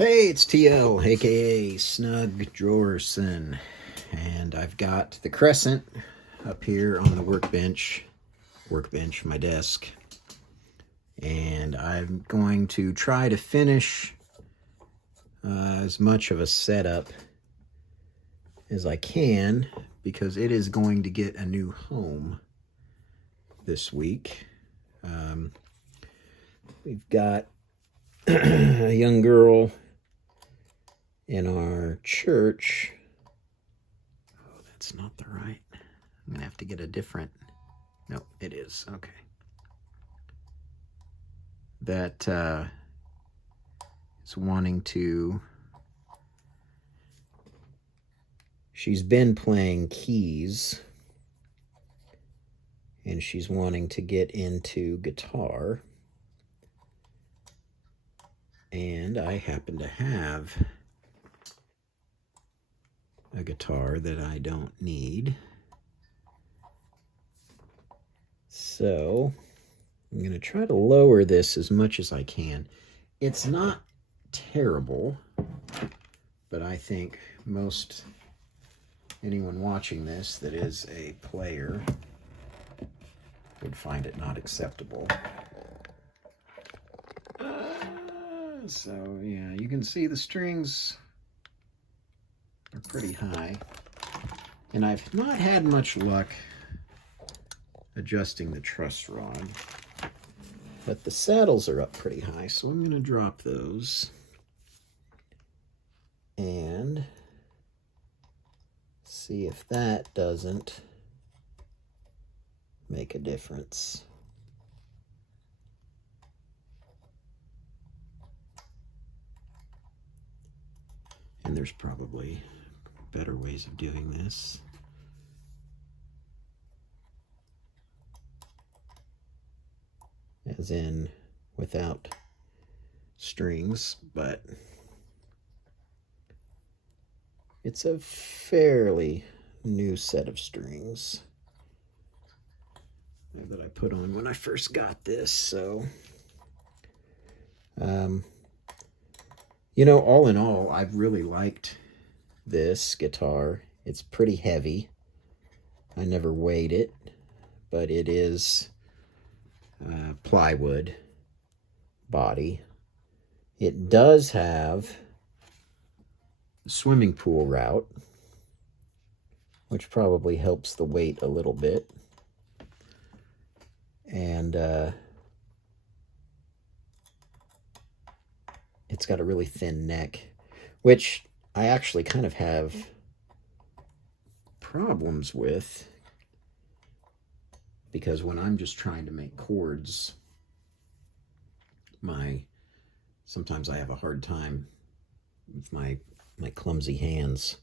Hey, it's TL, aka Snug Drawerson, and I've got the Crescent up here on the workbench, my desk, and I'm going to try to finish as much of a setup as I can because it is going to get a new home this week. We've got a young girl in our church. Oh, that's not the right. I'm gonna have to get a different. No, it is. Okay. That is wanting to. She's been playing keys, and she's wanting to get into guitar. And I happen to have a guitar that I don't need. So I'm going to try to lower this as much as I can. It's not terrible, but I think most anyone watching this that is a player would find it not acceptable. So yeah, you can see the strings are pretty high, and I've not had much luck adjusting the truss rod, but the saddles are up pretty high, so I'm going to drop those and see if that doesn't make a difference. And there's probably better ways of doing this. As in without strings, but it's a fairly new set of strings that I put on when I first got this. So, you know, all in all, I've really liked this guitar. It's pretty heavy. I never weighed it, but it is plywood body. It does have a swimming pool route, which probably helps the weight a little bit. And it's got a really thin neck, which I actually kind of have problems with, because when I'm just trying to make chords, sometimes I have a hard time with my clumsy hands.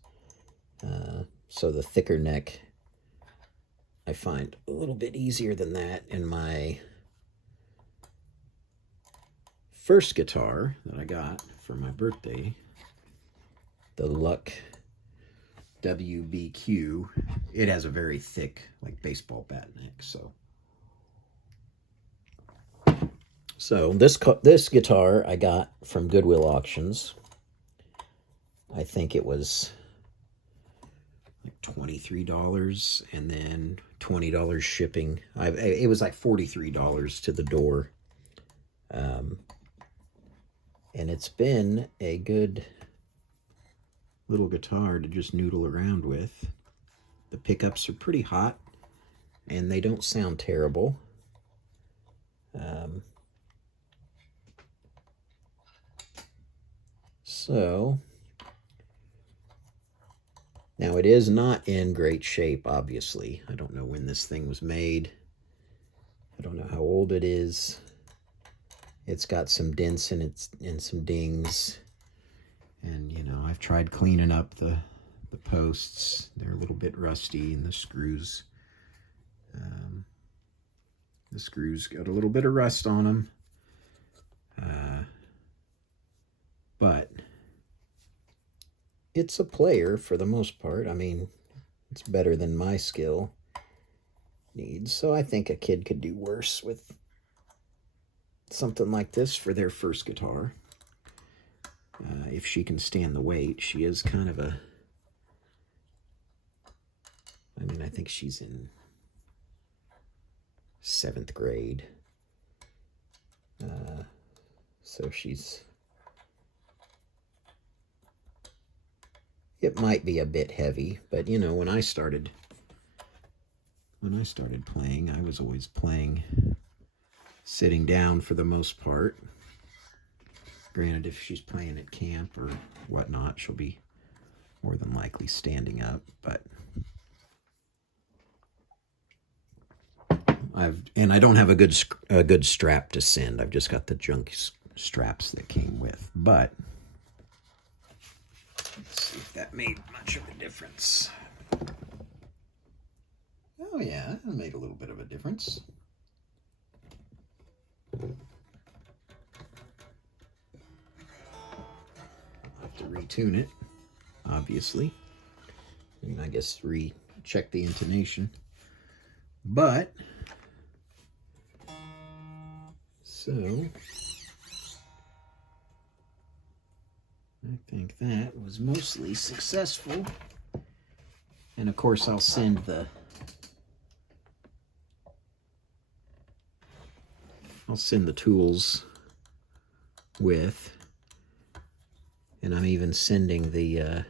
So the thicker neck I find a little bit easier than that. In my first guitar that I got for my birthday, the Luck WBQ, it has a very thick, like baseball bat neck. So this guitar I got from Goodwill Auctions. I think it was like $23 and then $20 shipping. It was like $43 to the door. And it's been a good little guitar to just noodle around with. The pickups are pretty hot, and they don't sound terrible. So now it is not in great shape, obviously. I don't know when this thing was made. I don't know how old it is. It's got some dents in it and some dings. And, you know, I've tried cleaning up the posts. They're a little bit rusty, and the screws got a little bit of rust on them. But it's a player for the most part. I mean, it's better than my skill needs. So I think a kid could do worse with something like this for their first guitar. if she can stand the weight. She is kind of a, I mean, I think she's in 7th grade. So she's, it might be a bit heavy, but you know, when I started playing, I was always playing sitting down for the most part. Granted, if she's playing at camp or whatnot, she'll be more than likely standing up, but I don't have a good strap to send. I've just got the junk straps that came with, but let's see if that made much of a difference. Oh yeah, it made a little bit of a difference. I'll have to retune it, obviously. And I guess recheck the intonation. But, so, I think that was mostly successful. And of course I'll send the tools with, and I'm even sending the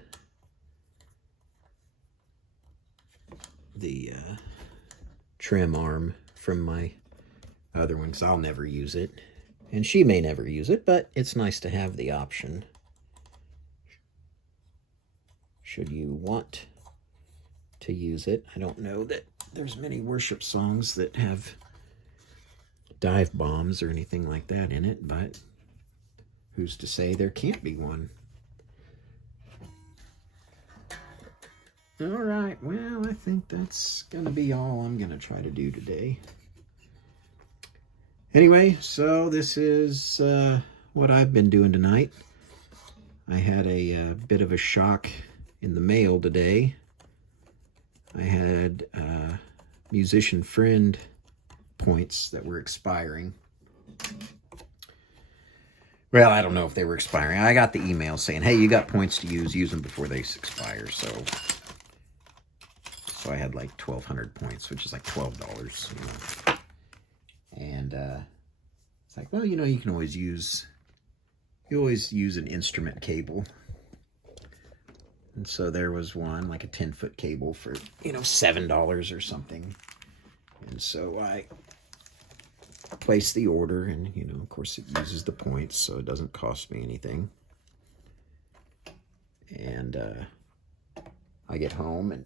trim arm from my other one, because I'll never use it, and she may never use it, but it's nice to have the option should you want to use it. I don't know that there's many worship songs that have dive bombs or anything like that in it, but who's to say there can't be one? All right, well, I think that's gonna be all I'm gonna try to do today. Anyway, so this is what I've been doing tonight. I had a bit of a shock in the mail today. I had a musician friend points that were expiring. Well, I don't know if they were expiring. I got the email saying, hey, you got points to use them before they expire. So I had like 1,200 points, which is like $12. You know. And it's like, well, you know, you can always use an instrument cable. And so there was one, like a 10-foot cable for, you know, $7 or something. And so I placed the order, and, you know, of course it uses the points, so it doesn't cost me anything. And I get home, and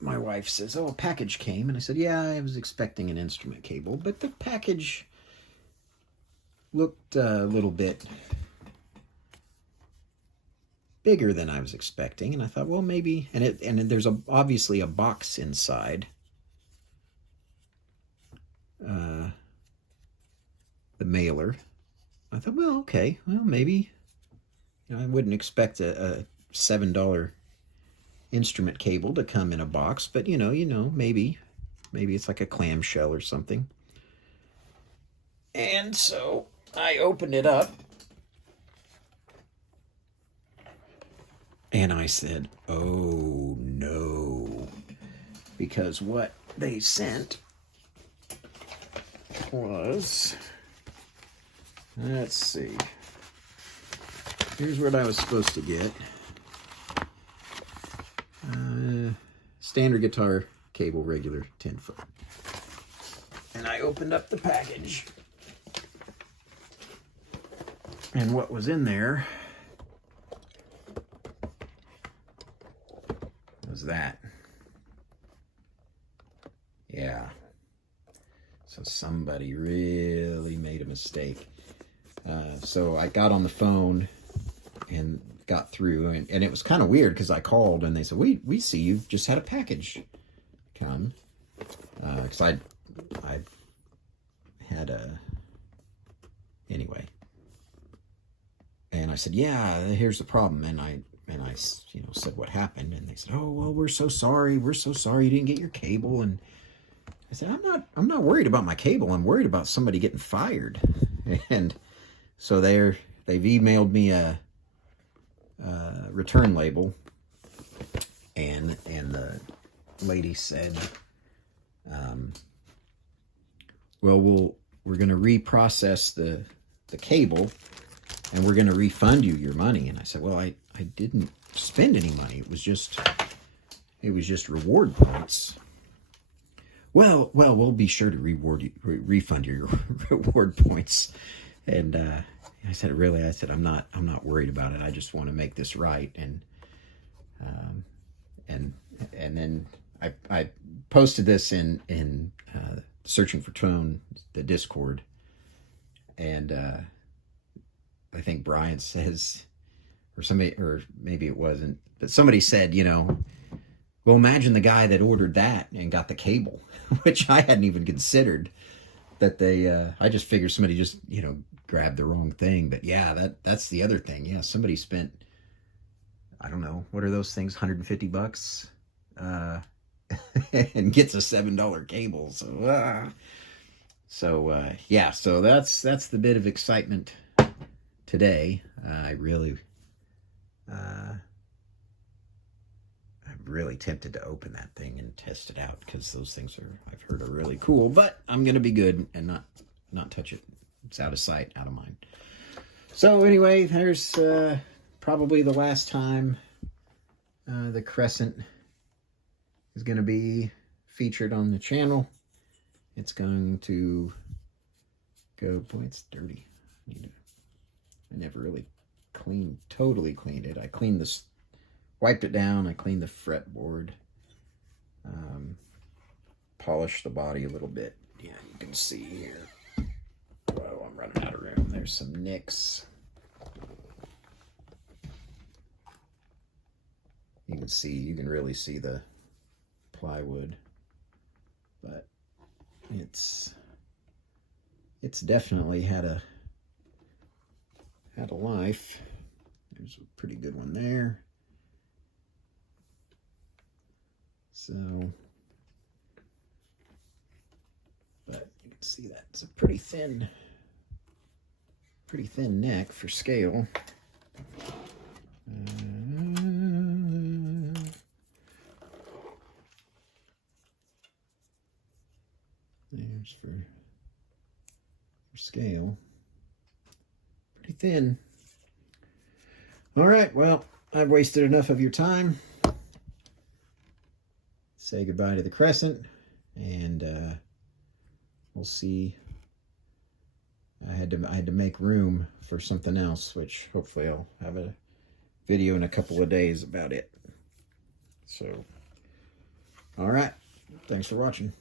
my wife says, oh, a package came. And I said, yeah, I was expecting an instrument cable, but the package looked a little bit bigger than I was expecting. And I thought, well, maybe, and there's obviously a box inside. The mailer. I thought, well, okay, well, maybe, you know, I wouldn't expect a $7 instrument cable to come in a box, but you know, maybe it's like a clamshell or something. And so I opened it up, and I said, oh no, because what they sent was, let's see, here's what I was supposed to get. Standard guitar cable, regular 10-foot. And I opened up the package, and what was in there was that. Yeah. So somebody really made a mistake. So I got on the phone and got through, and it was kind of weird because I called and they said, we see you've just had a package come. Because I had anyway. And I said, yeah, here's the problem. And I you know, said what happened, and they said, oh, well, we're so sorry you didn't get your cable. And I said, I'm not worried about my cable. I'm worried about somebody getting fired. And so they've emailed me a return label, and the lady said, well, we're going to reprocess the cable, and we're going to refund you your money. And I said, well, I didn't spend any money. It was just reward points. Well, we'll be sure to refund your reward points. And I said, really? I said, I'm not worried about it. I just want to make this right. And then I posted this in Searching for Tone, the Discord, and I think Brian says, or somebody, or maybe it wasn't, but somebody said, well, imagine the guy that ordered that and got the cable, which I hadn't even considered. That I just figured somebody just, grabbed the wrong thing. But yeah, that's the other thing. Yeah, somebody spent, I don't know, what are those things, $150, and gets a $7 cable. So, yeah, so that's the bit of excitement today. I'm really tempted to open that thing and test it out, because those things I've heard are really cool, but I'm going to be good and not touch it. It's out of sight, out of mind. So anyway, there's probably the last time the Crescent is going to be featured on the channel. It's going to go, boy, it's dirty. I never really totally cleaned it. I cleaned this, wiped it down. I cleaned the fretboard, polished the body a little bit. Yeah, you can see here. Whoa, I'm running out of room. There's some nicks. You can really see the plywood, but it's definitely had a life. There's a pretty good one there. So, but you can see that it's a pretty thin neck for scale. There's for scale. Pretty thin. All right, well, I've wasted enough of your time. Say goodbye to the Crescent, and we'll see. I had to make room for something else, which hopefully I'll have a video in a couple of days about it. So, all right, thanks for watching.